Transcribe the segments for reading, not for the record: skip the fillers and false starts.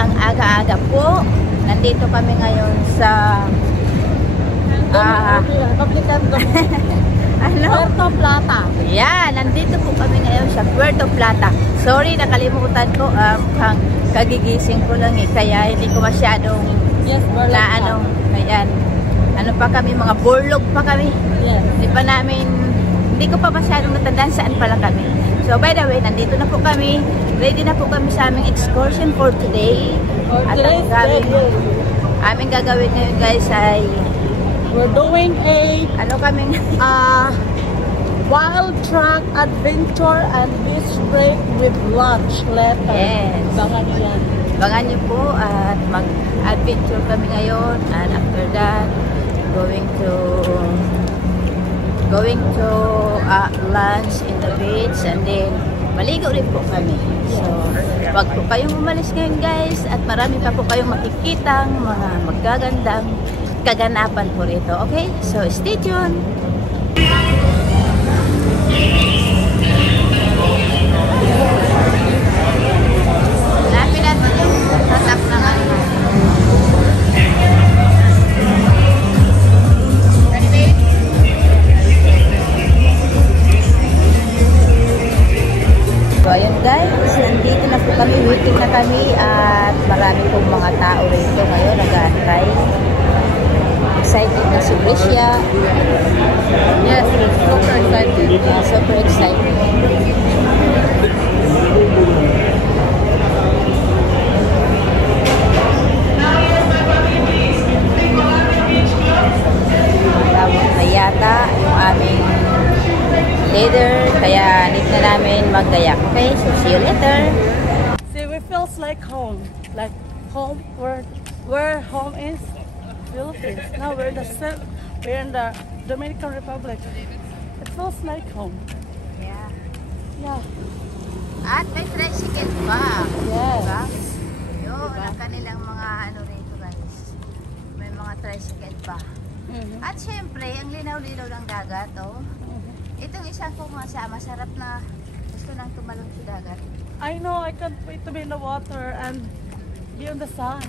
ang aga-aga po. Nandito kami ngayon sa Puerto Plata. Yeah, nandito po kami ngayon sa Puerto Plata. Sorry, nakalimutan ko. Kagigising ko lang kaya hindi ko masyadong ayan. Ano pa kami, mga burlog pa kami. Yes. Hindi ko pa masyadong natandaan saan pala kami. So by the way, nandito na po kami. Ready na po kami sa aming excursion for today. At aming gagawin ngayon guys ay we're doing a wild track adventure and beach break with lunch later. Yes. Bangan yan. Bangan niyo po at mag-adventure kami ngayon, and after that going to lunch in the beach, and then maligo rin po kami. So wag po kayong umalis ngayon guys, at marami pa po kayong makikitang mga magagandang kaganapan po rito. Okay? So stay tuned! Hanapin natin yung tatak na ano. So ayun guys, nandito na po kami, waiting na kami, at marami pong mga tao rito ngayon nag-aantay. Excited na si Brescia. Yes, super excited. Yeah, super excited. Tawag na yata yung aming leader, kaya need na namin maggayak. Okay, so see you later. See, we feels like home. Like home, where home is Philippines. Now we're in the Dominican Republic. It feels like home. Yeah. Yeah. At may tricycle pa. Yes. Diba? Yun, ang kanilang mga ano rito guys. May mga tricycle pa. At syempre, ang linaw-linaw ng dagat, oh. Itong isang kong masarap na gusto nang tumalon sa dagat. I know, I can't wait to be in the water and be on the sun.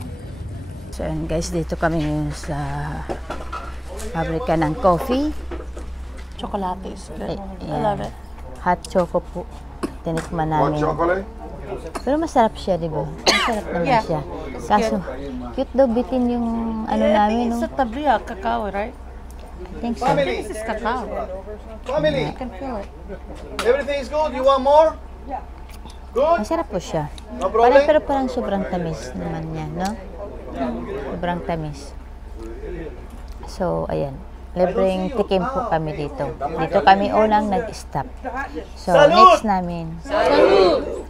So and guys, dito kami ngayon sa pabrika ng coffee. Chocolate is good. Yeah. I love it. Hot choco po. Tinikman namin. Pero masarap siya, di ba? Masarap naman siya. Kaso, cute daw bitin yung ano namin. It's a tabia, cacao, right? I think so. This is cacao. Family, I can feel it. everything is good. You want more? Good? Masarap po siya. No problem? Pero parang sobrang tamis naman niya, no? Sobrang tamis. So, ayan. Libreng tikim po kami dito. Dito kami unang nag-stop. So, next namin. Salot!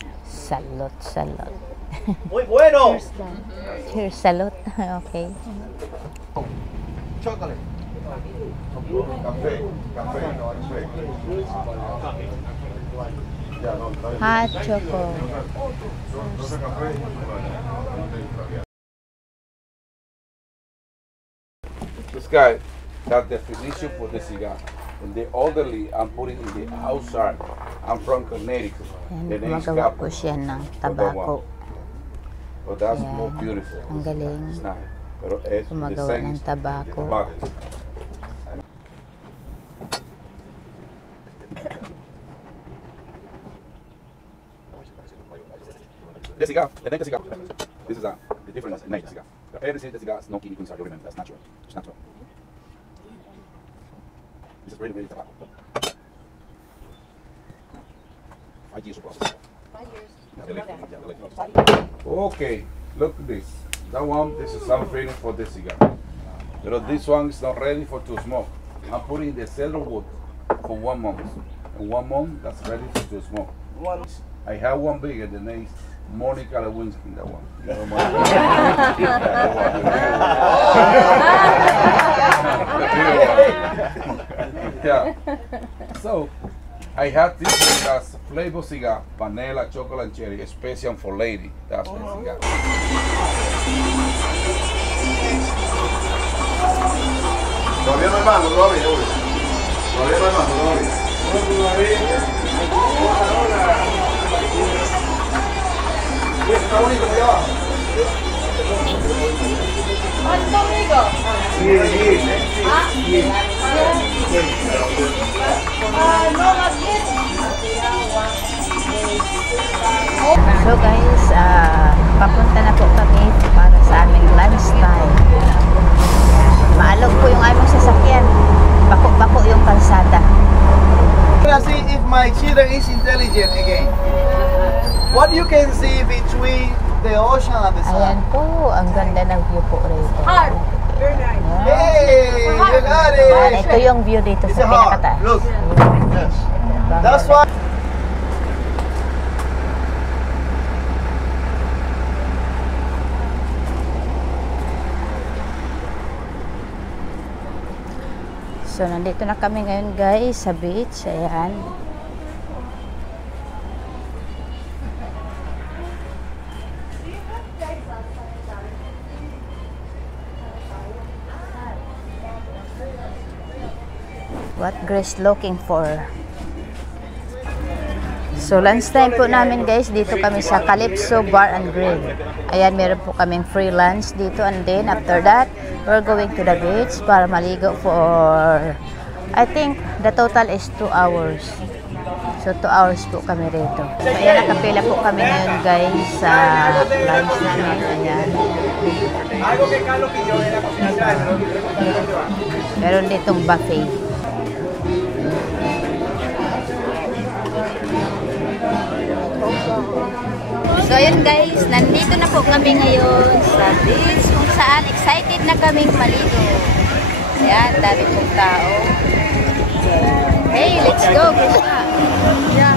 Salot. Muy bueno. Cheers, salot. Okay. Chocolate. Café. Café. Hot choco. This guy, that's the definition for the cigar. And the elderly, I'm putting in the outside. I'm from Connecticut. The Yan, name is gumagawa po Capo. siya ng tabako. But that's Yan. more beautiful. Ang galing. It's nice. Pero it's the Gumagawa same ng is tabako. tobacco. The cigar, the name of the cigar. This is the difference in name of the cigar. Every cigar has no chemical inside. You remember, that's natural. It's natural. This is really, really tobacco. 5 years of process. 5 years. Okay, look at this. That one, this is some feeling for this cigar. But this one is not ready for to smoke. I'm putting the cedar wood for 1 month. And 1 month, that's ready for to smoke. I have one bigger, the name is Monica Lewinsky, that one. You know, yeah. So, I have this one that's flavor cigar, vanilla, chocolate, and cherry, special for lady. That's the cigar. Todavía no hay mango, todavía, uy. Todavía no hay mango, todavía. Está bonito, allá abajo. Ayan po, ang ganda ng view po rito. Very nice. Hey, you got Ayan, it. ito yung view dito It's sa a heart. pinakataas. Look. Yes. Bangalo. That's why. So, nandito na kami ngayon guys sa beach. Ayan. What Grace looking for? So, lunch time po namin guys. Dito kami sa Calypso Bar and Grill. Ayan, meron po kaming free lunch dito. And then, after that, we're going to the beach para maligo for, I think, the total is 2 hours. So, 2 hours po kami rito. So, ayan, nakapila po kami ngayon guys sa lunch namin. Ayan. Meron ditong buffet. So, ayun guys, nandito na po kami ngayon sa beach kung saan excited na kaming maligo. Ayan, dami pong tao. Hey, let's go! Yeah.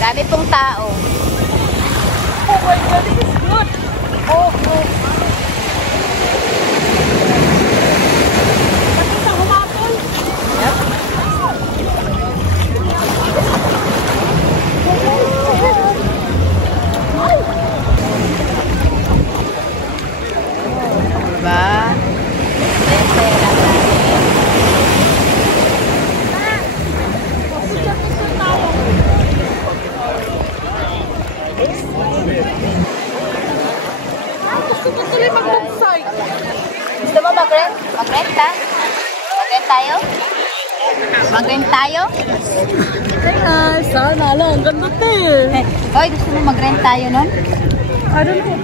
Dami pong tao. Oh my God, this is good. Oh, oh. Nakita humapol. Yep. Diba? Saya-saya lang natin. Gusto ko tuloy mag-bogsay. Gusto mo mag-rent? Mag-rent ha? Mag-rent tayo? Mag-rent tayo? Ay, sana lang. Ganda to eh. Hoy, gusto mo mag-rent tayo nun? I don't know.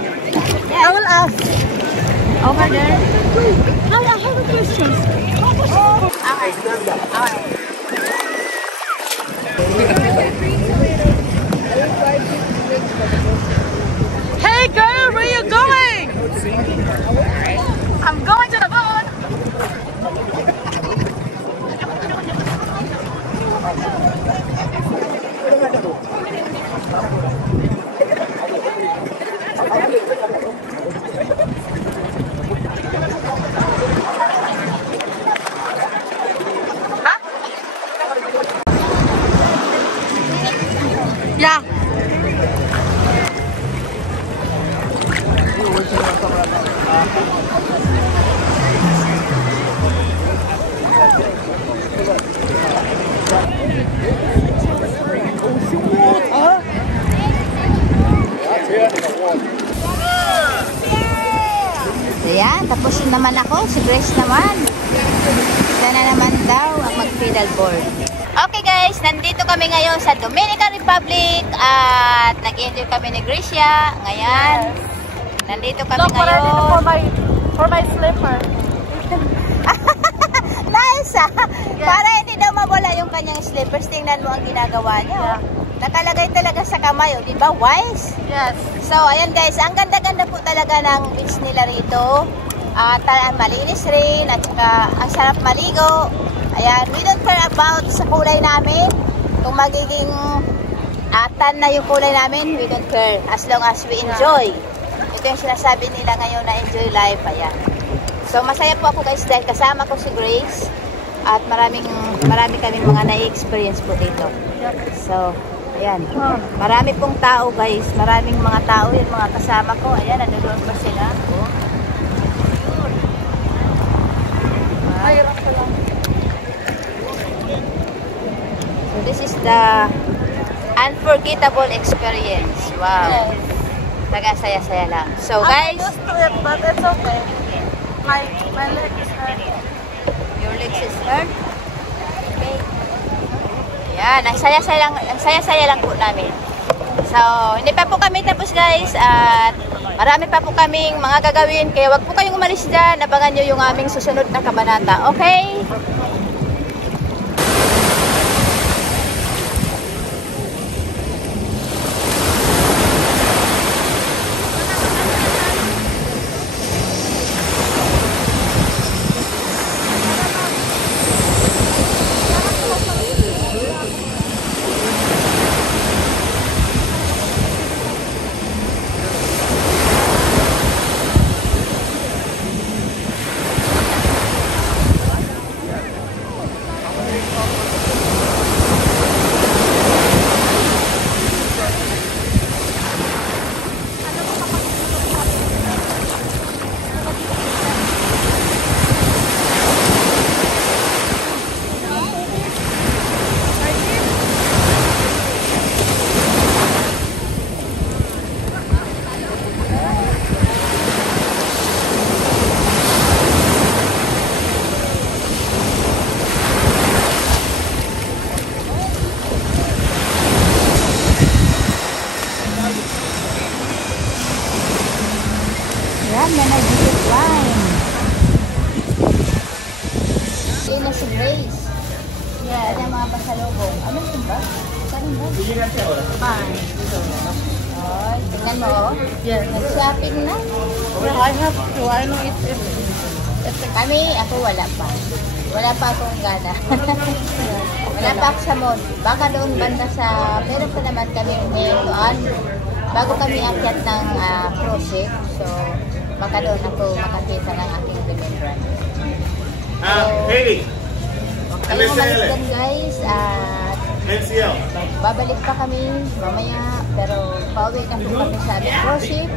I will ask. Over there? I have a question. Okay. Okay. Hey girl, where you going? I'm going to the boat. Yeah. Ayan, tapos yun naman ako. Si Grace naman. Sana naman daw ang mag-pedalboard. Okay guys, nandito kami ngayon sa Dominican Republic at nag-enjoy kami ni Gracia. Ngayon, nandito kami ngayon. For my slipper. Nice ah! Para hindi daw mawala yung kanyang slippers. Tingnan mo ang ginagawa niya. Nakalagay talaga sa kamay, di ba? Wise? Yes. So, ayan guys, ang ganda-ganda po talaga ng beach nila rito. At malinis rin at saka ang sarap maligo. Ayan, we don't care about sa kulay namin. Kung magiging tan na yung kulay namin, we don't care. As long as we enjoy. Ito yung sinasabi nila ngayon na enjoy life. Ayan. So, masaya po ako guys dahil kasama ko si Grace. At marami kaming mga na-experience po dito. So, ayan. Marami pong tao guys. Maraming mga tao yun, mga kasama ko. Ayan, nanonood pa sila. Oh. Mahirap ko lang. So, this is the unforgettable experience. Wow. Nagasaya-saya lang. So, guys. I'm used to it, but it's okay. My leg is hurt. Your legs is hurt? Okay. Ayan, ang saya-saya lang po namin. So, hindi pa po kami tapos guys at marami pa po kaming mga gagawin kaya wag po kayong umalis dyan. Abangan nyo yung aming susunod na kabanata. Okay? Yan na nag-visit line. Yan na si Grace. Yan na mga pasalubong. Ano yun ba? Saan ba? Fine. Oh, tingnan mo. Yes. Nag-shopping na. Yeah, I have to. I know it's Kami, ako wala pa. Wala pa akong gana. Wala pa ako sa mall. Baka doon banda sa, meron pa naman kami doon. Bago kami akyat ng cruise ship. So, baka doon ako makakita ng aking remembrance. Haley. Kayo umalis dyan guys. At NCL. babalik pa kami mamaya. Pero pauwi na po kami sa ating cruise ship.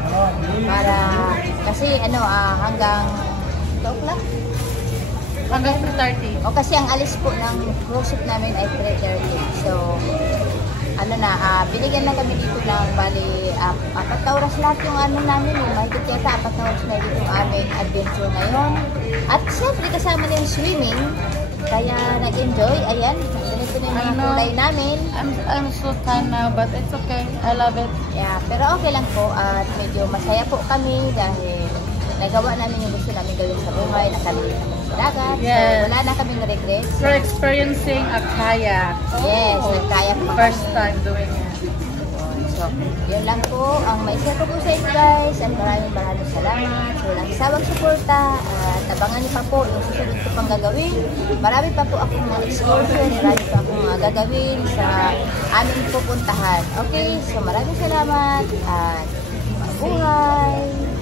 Para, kasi hanggang 2 o'clock. hanggang 3:30. O kasi ang alis po ng cruise ship namin ay 3:30. So, binigyan na kami dito ng bali 4 na oras lahat yung namin. Yung mahigit yata 4 na oras na dito yung aming adventure ngayon. At siyempre kasama na yung swimming. Kaya nag-enjoy. Ayan, ganito na yung mga kulay namin. I'm so tan now, but it's okay. I love it. Yeah, pero okay lang po. At medyo masaya po kami dahil nagawa namin yung gusto namin gawin sa buhay. Nakalimutan kami sa dagat. Yes. So, wala na kaming regrets. We're experiencing a kayak. Yes, nagkayak pa First kami. time doing it. So, yun lang po ang may share ko po sa inyo guys. At maraming salamat sa walang sawang suporta. At abangan niyo pa po yung susunod ko pang gagawin. Marami pa po akong mga excursion. Marami pa akong mga gagawin sa aming pupuntahan. Okay, so maraming salamat at mabuhay!